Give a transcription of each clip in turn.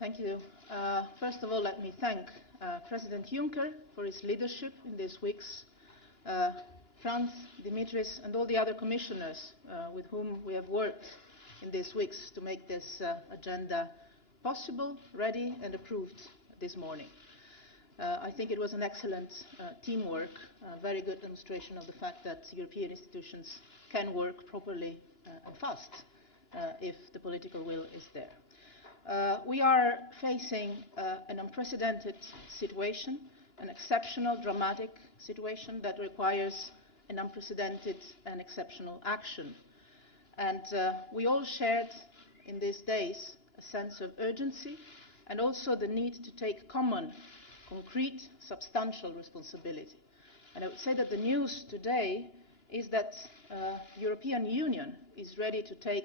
Thank you. First of all, let me thank President Juncker for his leadership in these weeks. Franz, Dimitris, and all the other commissioners with whom we have worked in these weeks to make this agenda possible, ready, and approved this morning. I think it was an excellent teamwork, a very good demonstration of the fact that European institutions can work properly and fast if the political will is there. We are facing an unprecedented situation, an exceptional, dramatic situation that requires an unprecedented and exceptional action. And we all shared in these days a sense of urgency and also the need to take common, concrete, substantial responsibility. And I would say that the news today is that the European Union is ready to take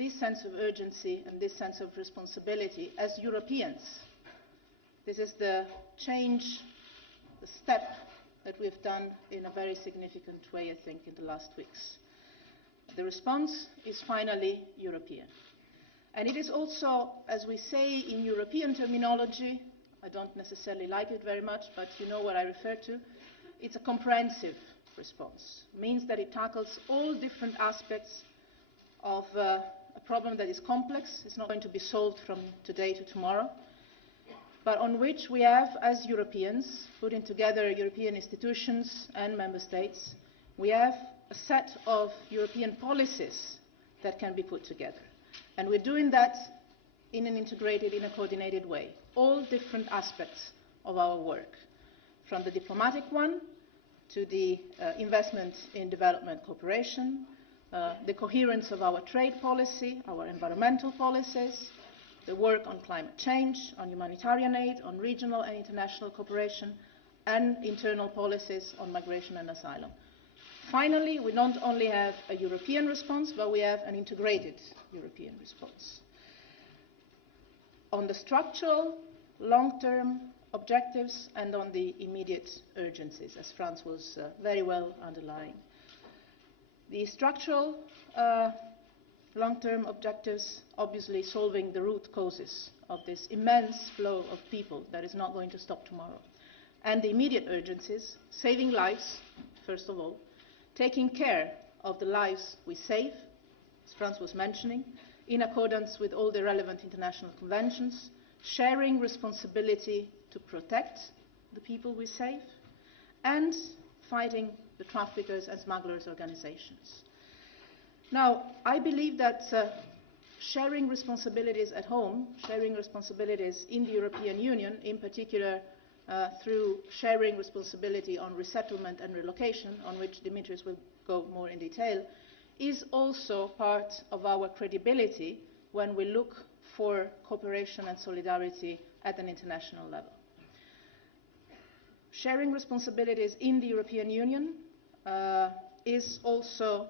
this sense of urgency and this sense of responsibility as Europeans. This is the change, the step that we have done in a very significant way, I think, in the last weeks. The response is finally European. And it is also, as we say in European terminology, I don't necessarily like it very much, but you know what I refer to, it's a comprehensive response. It means that it tackles all different aspects of a problem that is complex. It's not going to be solved from today to tomorrow, but on which we have, as Europeans, putting together European institutions and member states, we have a set of European policies that can be put together. And we're doing that in an integrated, in a coordinated way, all different aspects of our work, from the diplomatic one to the investment in development cooperation, the coherence of our trade policy, our environmental policies, the work on climate change, on humanitarian aid, on regional and international cooperation, and internal policies on migration and asylum. Finally, we not only have a European response, but we have an integrated European response. On the structural, long-term objectives and on the immediate urgencies, as Franz was very well underlying. The structural long-term objectives, obviously solving the root causes of this immense flow of people that is not going to stop tomorrow. And the immediate urgencies, saving lives, first of all, taking care of the lives we save, as Franz was mentioning, in accordance with all the relevant international conventions, sharing responsibility to protect the people we save, and fighting the traffickers and smugglers' organizations. Now, I believe that sharing responsibilities at home, sharing responsibilities in the European Union, in particular through sharing responsibility on resettlement and relocation, on which Dimitris will go more in detail, is also part of our credibility when we look for cooperation and solidarity at an international level. Sharing responsibilities in the European Union is also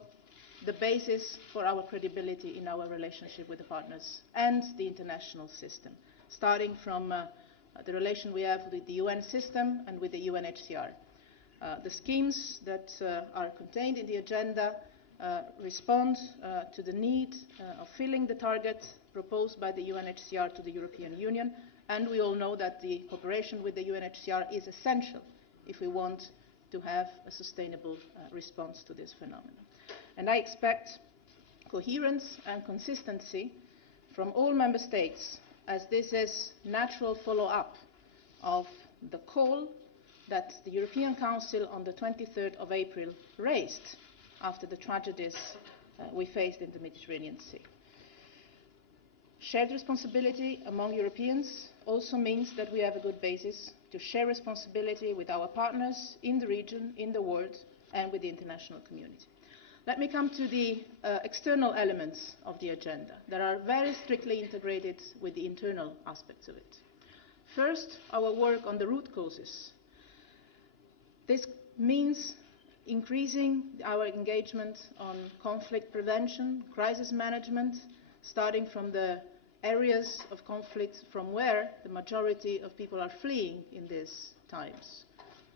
the basis for our credibility in our relationship with the partners and the international system, starting from the relation we have with the UN system and with the UNHCR. The schemes that are contained in the agenda respond to the need of filling the target proposed by the UNHCR to the European Union, and we all know that the cooperation with the UNHCR is essential if we want to have a sustainable response to this phenomenon. And I expect coherence and consistency from all member states, as this is natural follow-up of the call that the European Council on the 23rd of April raised after the tragedies we faced in the Mediterranean Sea. Shared responsibility among Europeans also means that we have a good basis to share responsibility with our partners in the region, in the world, and with the international community. Let me come to the external elements of the agenda that are very strictly integrated with the internal aspects of it. First, our work on the root causes. This means increasing our engagement on conflict prevention, crisis management, starting from the areas of conflict from where the majority of people are fleeing in these times: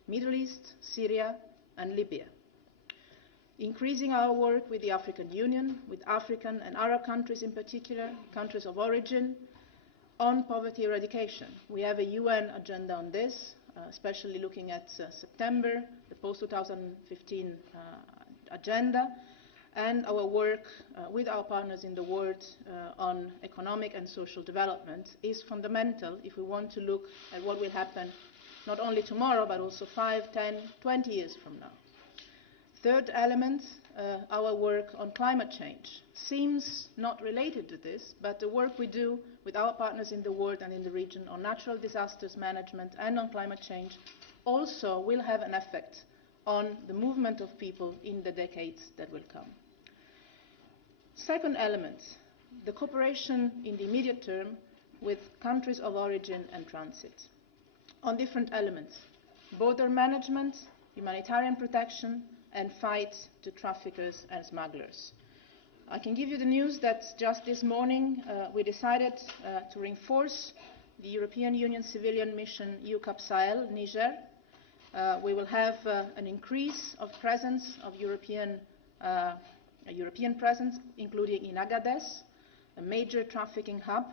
Middle East, Syria, and Libya. Increasing our work with the African Union, with African and Arab countries in particular, countries of origin, On poverty eradication, we have a UN agenda on this, especially looking at September, the post-2015 agenda, and our work with our partners in the world on economic and social development is fundamental if we want to look at what will happen not only tomorrow, but also 5, 10, 20 years from now. Third element, our work on climate change seems not related to this, but the work we do with our partners in the world and in the region on natural disasters management and on climate change also will have an effect on the movement of people in the decades that will come. Second element, the cooperation in the immediate term with countries of origin and transit on different elements: border management, humanitarian protection, and fight to traffickers and smugglers. I can give you the news that just this morning we decided to reinforce the European Union civilian mission EUCAP Sahel, Niger. We will have an increase of presence of European presence, including in Agadez, a major trafficking hub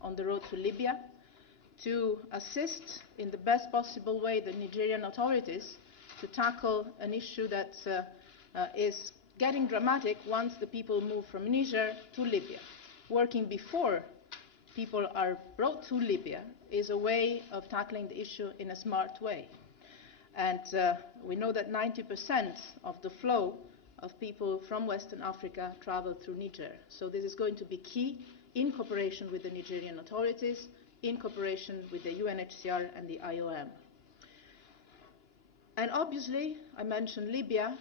on the road to Libya, to assist in the best possible way the Nigerian authorities to tackle an issue that is getting dramatic once the people move from Niger to Libya. Working before people are brought to Libya is a way of tackling the issue in a smart way. And we know that 90% of the flow of people from Western Africa travel through Niger. So this is going to be key in cooperation with the Nigerian authorities, in cooperation with the UNHCR and the IOM. And obviously, I mentioned Libya.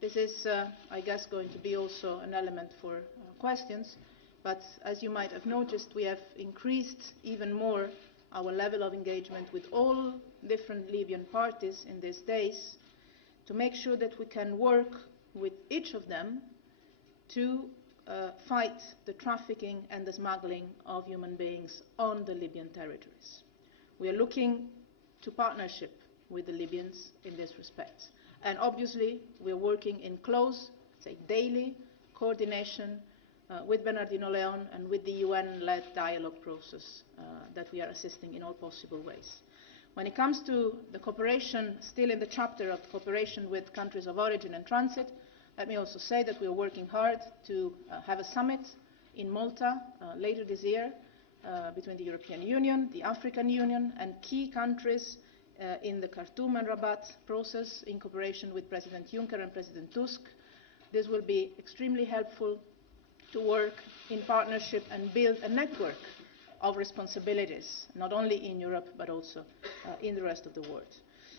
This is, I guess, going to be also an element for questions. But as you might have noticed, we have increased even more our level of engagement with all different Libyan parties in these days to make sure that we can work with each of them to fight the trafficking and the smuggling of human beings on the Libyan territories. We are looking to partnership with the Libyans in this respect. And obviously, we are working in close, say, daily coordination with Bernardino Leon and with the UN-led dialogue process that we are assisting in all possible ways. When it comes to the cooperation, still in the chapter of cooperation with countries of origin and transit, let me also say that we are working hard to have a summit in Malta later this year between the European Union, the African Union, and key countries in the Khartoum and Rabat process in cooperation with President Juncker and President Tusk. This will be extremely helpful to work in partnership and build a network of responsibilities, not only in Europe but also in the rest of the world.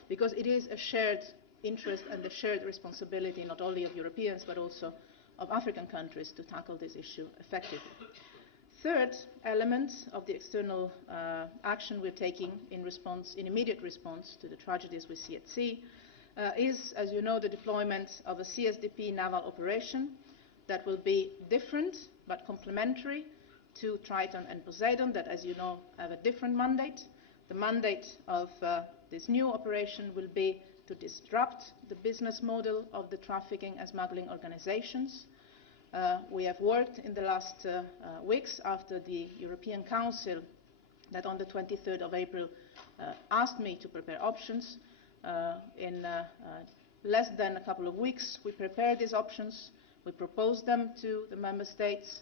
Because it is a shared interest and a shared responsibility not only of Europeans but also of African countries to tackle this issue effectively. Third element of the external action we're taking in immediate response to the tragedies we see at sea is, as you know, the deployment of a CSDP naval operation that will be different but complementary to Triton and Poseidon that, as you know, have a different mandate. The mandate of this new operation will be to disrupt the business model of the trafficking and smuggling organizations. We have worked in the last weeks after the European Council that on the 23rd of April asked me to prepare options. In less than a couple of weeks, we prepared these options. We proposed them to the Member States.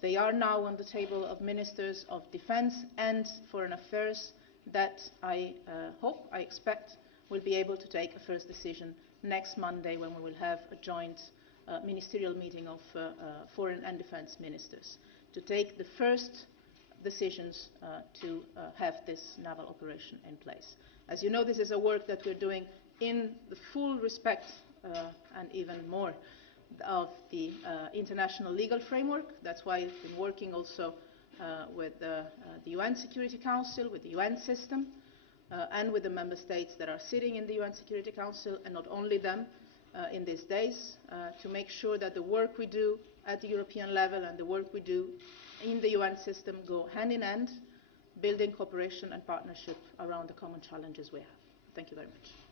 They are now on the table of Ministers of Defence and Foreign Affairs that I hope, I expect, will be able to take a first decision next Monday when we will have a joint ministerial meeting of foreign and defence ministers to take the first decisions to have this naval operation in place. As you know, this is a work that we're doing in the full respect and even more of the international legal framework. That's why I've been working also with the UN Security Council, with the UN system, and with the member states that are sitting in the UN Security Council, and not only them, in these days, to make sure that the work we do at the European level and the work we do in the UN system go hand in hand, building cooperation and partnership around the common challenges we have. Thank you very much.